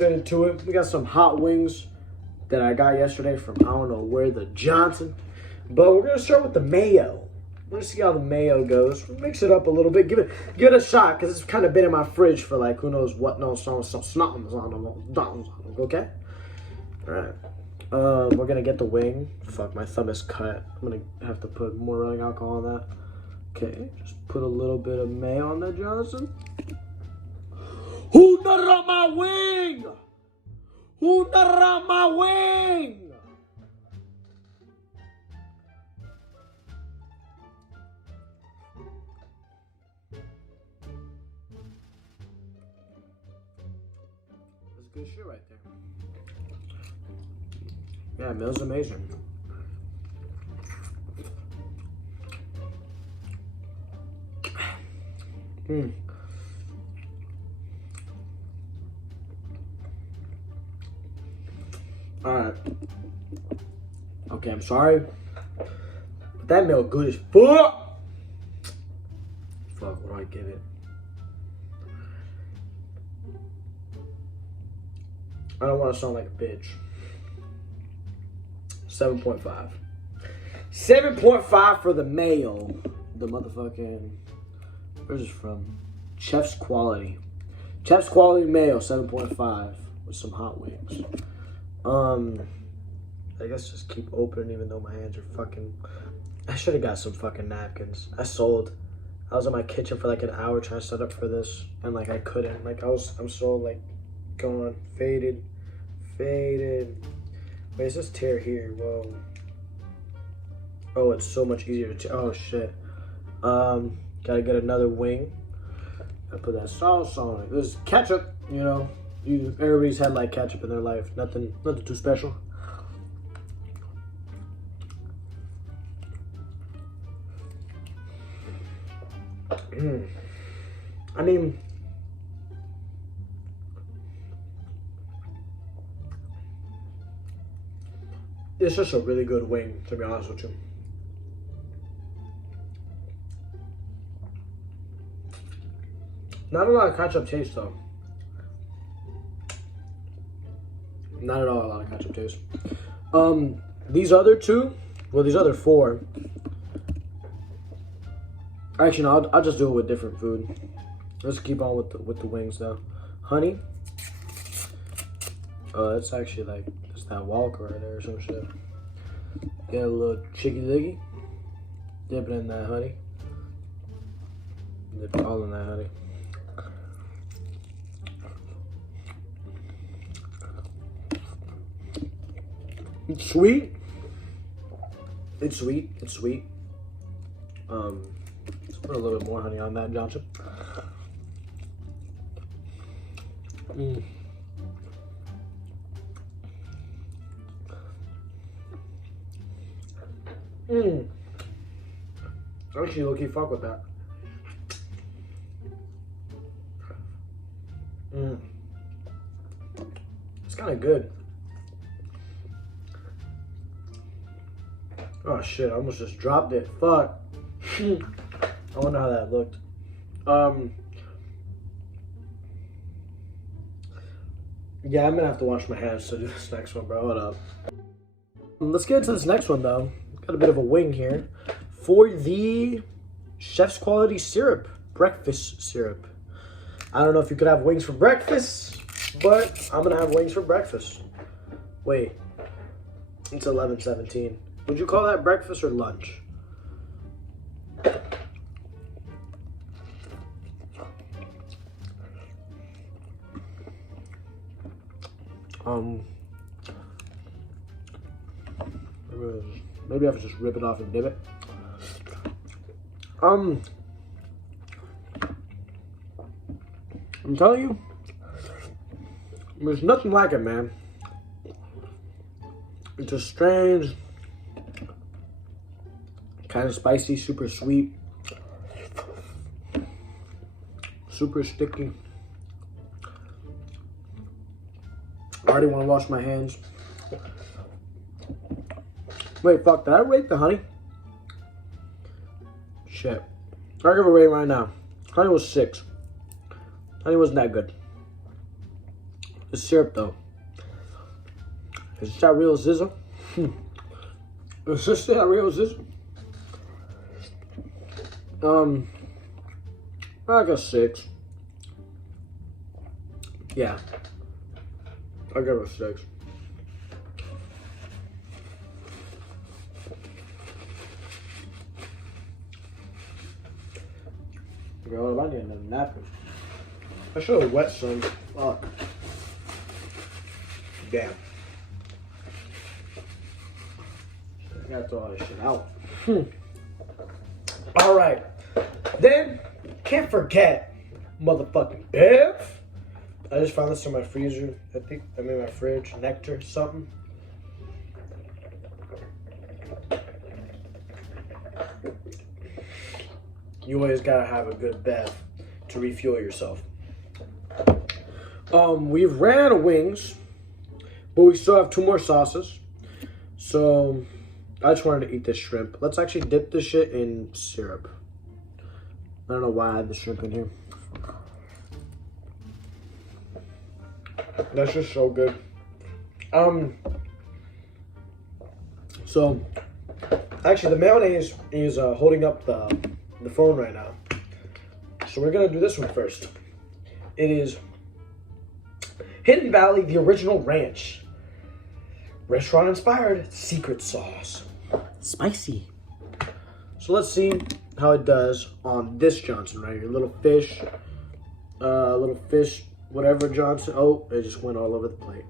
Into it. We got some hot wings that I got yesterday from I don't know where, the Johnson. But we're gonna start with the mayo. Let's see how the mayo goes. Mix it up a little bit. Give it a shot because it's kind of been in my fridge for like who knows what. No, okay. All right. We're gonna get the wing. Fuck, my thumb is cut. I'm gonna have to put more rubbing alcohol on that. Okay, just put a little bit of mayo on that, Johnson. Who nutted on my wing? Who nutted on my wing? That's good shit right there. Yeah, meal's amazing. Alright. Okay, I'm sorry. But that meal good as fuck. Fuck, what do I give it? I don't want to sound like a bitch. 7.5. 7.5 for the mayo. The motherfucking... Where's this from? Chef's Quality. Chef's Quality mayo, 7.5 with some hot wings. I guess just keep opening even though my hands are fucking... I should have got some fucking napkins. I was in my kitchen for like an hour trying to set up for this and like I couldn't. Like I'm so like going faded. Wait, is this tear here? Whoa. Oh, it's so much easier to oh shit. Gotta get another wing. Gotta put that sauce on it. This is ketchup, you know. Everybody's had like ketchup in their life. Nothing too special. I mean, it's just a really good wing, to be honest with you. Not a lot of ketchup taste though. Not at all a lot of ketchup taste. These other two, well, these other four. Actually, no, I'll just do it with different food. Let's keep on with the wings though. Honey. That's actually like it's that Walker right there or some shit. Get a little chicky liggy. Dip it in that honey. Dip it all in that honey. It's sweet. It's sweet. It's sweet. Let's put a little bit more honey on that, Johnson. Actually, low-key fuck with that. It's kind of good. Oh shit, I almost just dropped it. Fuck. I wonder how that looked. Yeah, I'm gonna have to wash my hands to do this next one, bro. Hold up. Let's get into this next one, though. Got a bit of a wing here. For the Chef's Quality syrup. Breakfast syrup. I don't know if you could have wings for breakfast, but I'm gonna have wings for breakfast. Wait. It's 11:17. Would you call that breakfast or lunch? Maybe I have to just rip it off and dip it. I'm telling you, there's nothing like it, man. It's a strange, kind of spicy, super sweet, super sticky. I already want to wash my hands. Wait, fuck, did I rate the honey? Shit. I'll give a rating right now. Honey was 6. Honey wasn't that good. The syrup though. Is this that real Zizza? Is this that real Zizza? Like a 6. Yeah. I'll give it a 6. Yo, I need another napkin. I should have wet some. Fuck. Damn. I gotta throw all this shit out. Alright. Then, can't forget motherfucking Bev. I just found this in my freezer. I think I made my fridge. Nectar, something. You always gotta have a good Bev to refuel yourself. We've ran out of wings, but we still have 2 more sauces. So I just wanted to eat this shrimp. Let's actually dip this shit in syrup. I don't know why I had the shrimp in here. That's just so good. So actually the mayonnaise is holding up the phone right now. So we're gonna do this one first. It is Hidden Valley, the original ranch. Restaurant inspired secret sauce. Spicy. So let's see how it does on this Johnson right here. Little fish, whatever Johnson. Oh, it just went all over the plate.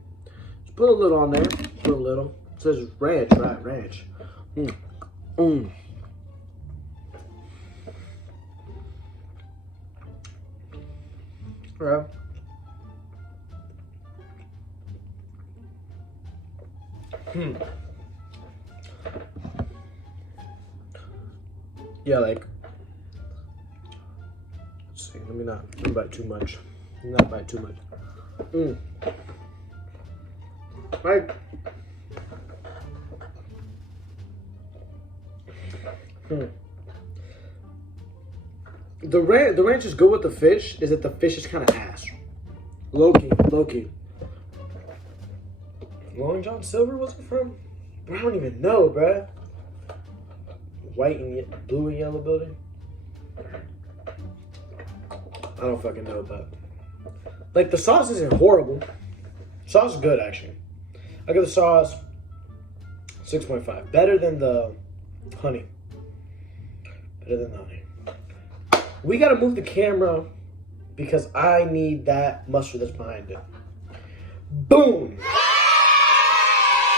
Just put a little on there. Put a little. It says ranch, right? Ranch. Yeah. Yeah, like, let's see, let me not bite too much. Not bite too much. Right. The ranch is good with the fish. Is that the fish is kind of ass. Low key. Long John Silver was it from? Bro, I don't even know, bruh. White and blue and yellow building. I don't fucking know, but like the sauce isn't horrible. Sauce is good actually. I give the sauce 6.5. Better than the honey. Better than the honey. We gotta move the camera because I need that mustard that's behind it. Boom!